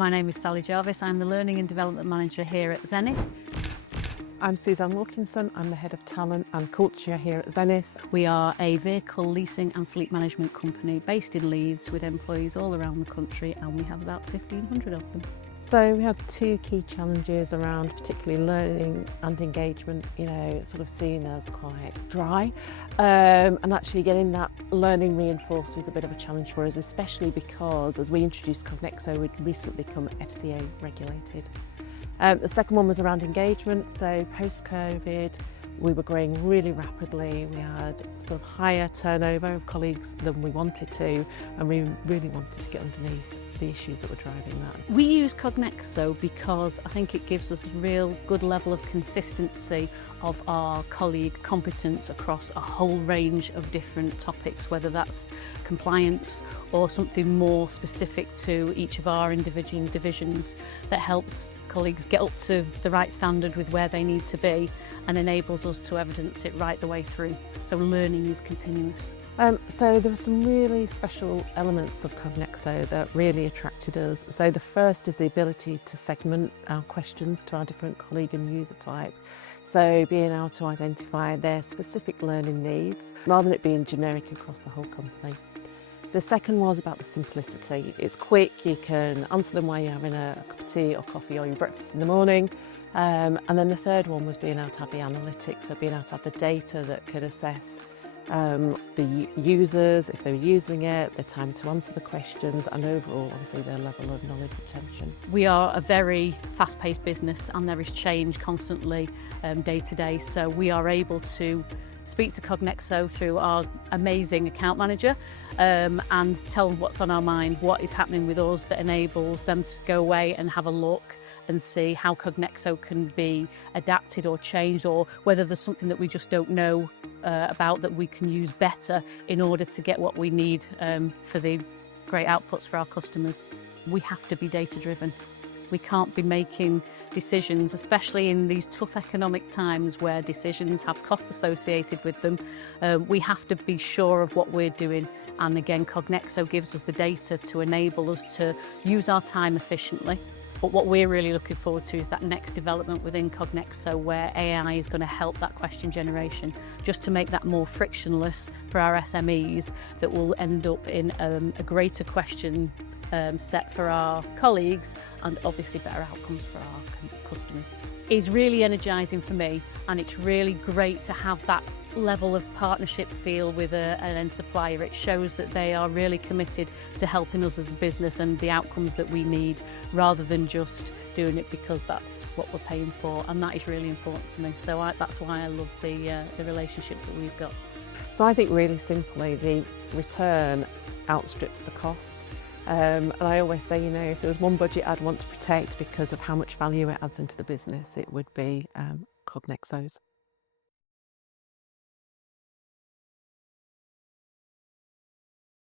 My name is Sally Jarvis. I'm the Learning and Development Manager here at Zenith. I'm Suzanne Wilkinson. I'm the Head of Talent and Culture here at Zenith. We are a vehicle leasing and fleet management company based in Leeds with employees all around the country, and we have about 1,500 of them. So we have two key challenges around particularly learning and engagement, sort of seen as quite dry. And actually getting that learning reinforced was a bit of a challenge for us, especially because as we introduced Cognexo, we'd recently become FCA regulated. The second one was around engagement. So post-COVID, we were growing really rapidly. We had sort of higher turnover of colleagues than we wanted to, and we really wanted to get underneath the issues that were driving that. We use Cognexo because I think it gives us a real good level of consistency of our colleague competence across a whole range of different topics, whether that's compliance or something more specific to each of our individual divisions, that helps colleagues get up to the right standard with where they need to be and enables us to evidence it right the way through. So learning is continuous. So there were some really special elements of Cognexo that really attracted us. So the first is the ability to segment our questions to our different colleague and user type. So being able to identify their specific learning needs rather than it being generic across the whole company. The second was about the simplicity. It's quick, you can answer them while you're having a cup of tea or coffee or your breakfast in the morning. And then the third one was being able to have the analytics, so being able to have the data that could assess the users, if they were using it, their time to answer the questions, and overall, obviously, their level of knowledge retention. We are a very fast-paced business and there is change constantly day to day, so we are able to speak to Cognexo through our amazing account manager and tell them what's on our mind, what is happening with us that enables them to go away and have a look and see how Cognexo can be adapted or changed, or whether there's something that we just don't know about that we can use better in order to get what we need for the great outputs for our customers. We have to be data driven. We can't be making decisions, especially in these tough economic times where decisions have costs associated with them. We have to be sure of what we're doing, and again, Cognexo gives us the data to enable us to use our time efficiently. But what we're really looking forward to is that next development within Cognexo where AI is going to help that question generation, just to make that more frictionless for our SMEs, that will end up in a greater question set for our colleagues and obviously better outcomes for our customers. It's really energising for me, and it's really great to have that level of partnership feel with an end supplier. It shows that they are really committed to helping us as a business and the outcomes that we need, rather than just doing it because that's what we're paying for, and that is really important to me. So that's why I love the relationship that we've got. So I think really simply the return outstrips the cost. And I always say, if there was one budget I'd want to protect because of how much value it adds into the business, it would be Cognexo's.